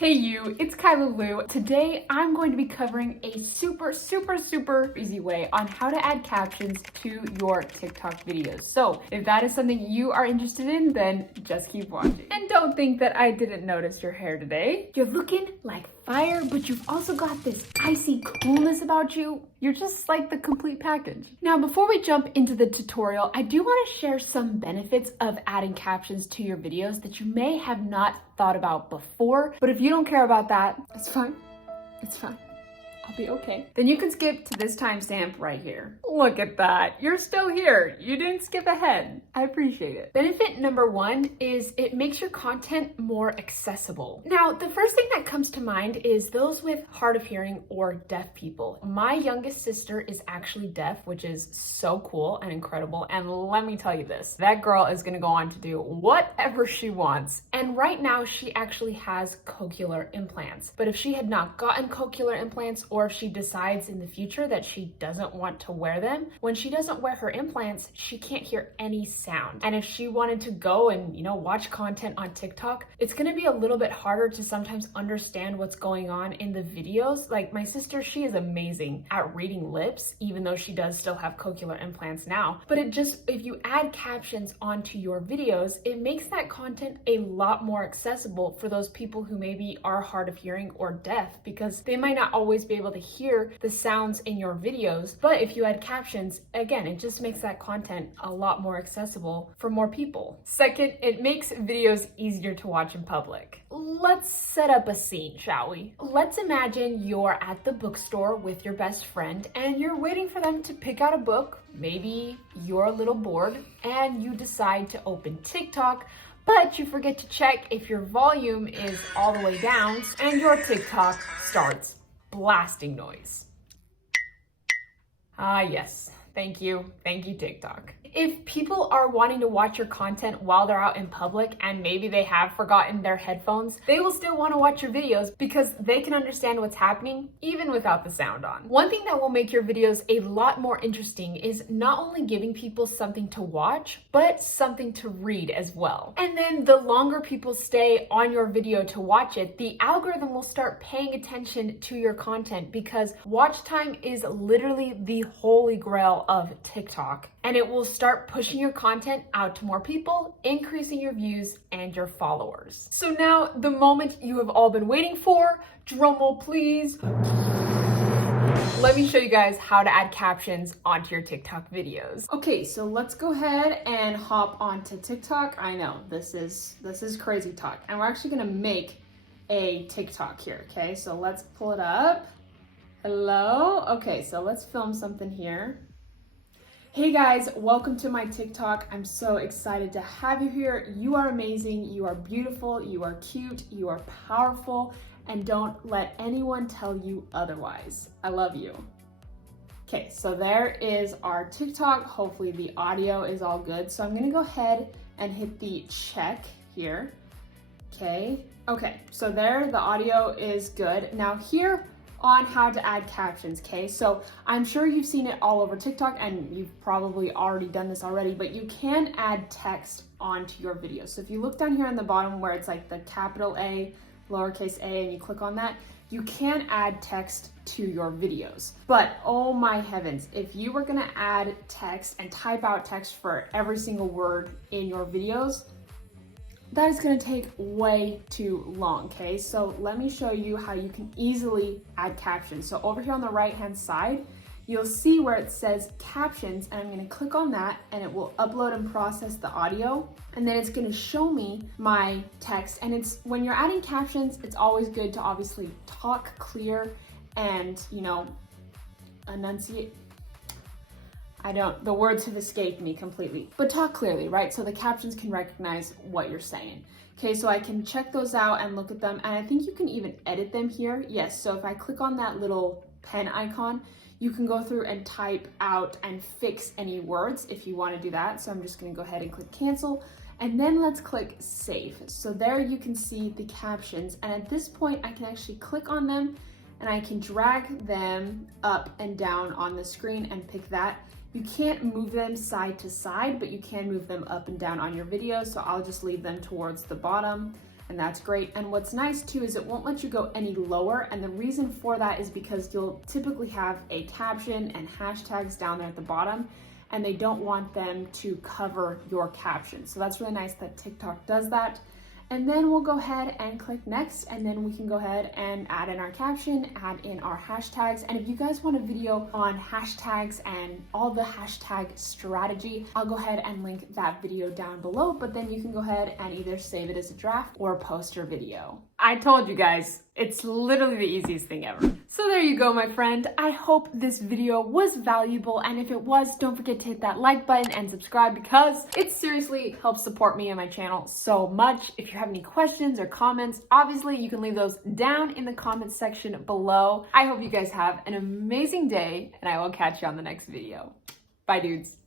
Hey you, it's Kyla Lou. Today I'm going to be covering a super easy way on how to add captions to your TikTok videos. So if that is something you are interested in, then just keep watching. And don't think that I didn't notice your hair today. You're looking like fire, but you've also got this icy coolness about you. You're just like the complete package. Now, before we jump into the tutorial, I do want to share some benefits of adding captions to your videos that you may have not thought about before. But if you don't care about that, it's fine. It's fine. I'll be okay. Then you can skip to this timestamp right here. Look at that. You're still here. You didn't skip ahead. I appreciate it. Benefit number one is it makes your content more accessible. Now, the first thing that comes to mind is those with hard of hearing or deaf people. My youngest sister is actually deaf, which is so cool and incredible. And let me tell you this, that girl is gonna go on to do whatever she wants. And right now she actually has cochlear implants. But if she had not gotten cochlear implants, or if she decides in the future that she doesn't want to wear them, when she doesn't wear her implants, she can't hear any sound. And if she wanted to go and, watch content on TikTok, it's gonna be a little bit harder to sometimes understand what's going on in the videos. Like my sister, she is amazing at reading lips, even though she does still have cochlear implants now. But if you add captions onto your videos, it makes that content a lot more accessible for those people who maybe are hard of hearing or deaf, because they might not always be able to hear the sounds in your videos. But if you add captions, again, it just makes that content a lot more accessible for more people. Second, it makes videos easier to watch in public. Let's set up a scene, shall we? Let's imagine you're at the bookstore with your best friend and you're waiting for them to pick out a book. Maybe you're a little bored and you decide to open TikTok, but you forget to check if your volume is all the way down and your TikTok starts blasting noise. Ah, yes. Thank you, TikTok. If people are wanting to watch your content while they're out in public and maybe they have forgotten their headphones, they will still want to watch your videos because they can understand what's happening even without the sound on. One thing that will make your videos a lot more interesting is not only giving people something to watch, but something to read as well. And then the longer people stay on your video to watch it, the algorithm will start paying attention to your content because watch time is literally the holy grail of TikTok. And it will start pushing your content out to more people, increasing your views and your followers. So now the moment you have all been waiting for, drumroll please. Let me show you guys how to add captions onto your TikTok videos. Okay, so let's go ahead and hop onto TikTok. I know this is crazy talk, and we're actually gonna make a TikTok here. Okay, so let's pull it up. Hello. Okay, so let's film something here. Hey guys, welcome to my TikTok. I'm so excited to have you here. You are amazing, you are beautiful, you are cute, you are powerful, and don't let anyone tell you otherwise. I love you. Okay, so there is our TikTok. Hopefully the audio is all good. So I'm gonna go ahead and hit the check here. Okay, so there, the audio is good. Now here, on how to add captions, okay? So I'm sure you've seen it all over TikTok and you've probably already done this already, but you can add text onto your video. So if you look down here on the bottom where it's like the capital A, lowercase a, and you click on that, you can add text to your videos. But oh my heavens, if you were gonna add text and type out text for every single word in your videos, that is gonna take way too long, okay? So let me show you how you can easily add captions. So over here on the right-hand side, you'll see where it says captions, and I'm gonna click on that and it will upload and process the audio. And then it's gonna show me my text. And when you're adding captions, it's always good to obviously talk clear and, enunciate. The words have escaped me completely, but talk clearly, right? So the captions can recognize what you're saying. Okay, so I can check those out and look at them, and I think you can even edit them here. Yes, so if I click on that little pen icon, you can go through and type out and fix any words if you want to do that. So I'm just going to go ahead and click cancel, and then let's click save. So there you can see the captions, and at this point I can actually click on them and I can drag them up and down on the screen and pick that. You can't move them side to side, but you can move them up and down on your video. So I'll just leave them towards the bottom. and that's great. And what's nice too is it won't let you go any lower, and the reason for that is because you'll typically have a caption and hashtags down there at the bottom, and they don't want them to cover your caption. So that's really nice that TikTok does that. And then we'll go ahead and click next, and then we can go ahead and add in our caption, add in our hashtags. And if you guys want a video on hashtags and all the hashtag strategy, I'll go ahead and link that video down below, but then you can go ahead and either save it as a draft or post your video. I told you guys, it's literally the easiest thing ever. So there you go, my friend. I hope this video was valuable, and if it was, don't forget to hit that like button and subscribe because it seriously helps support me and my channel so much. If you have any questions or comments, obviously you can leave those down in the comments section below. I hope you guys have an amazing day, and I will catch you on the next video. Bye, dudes.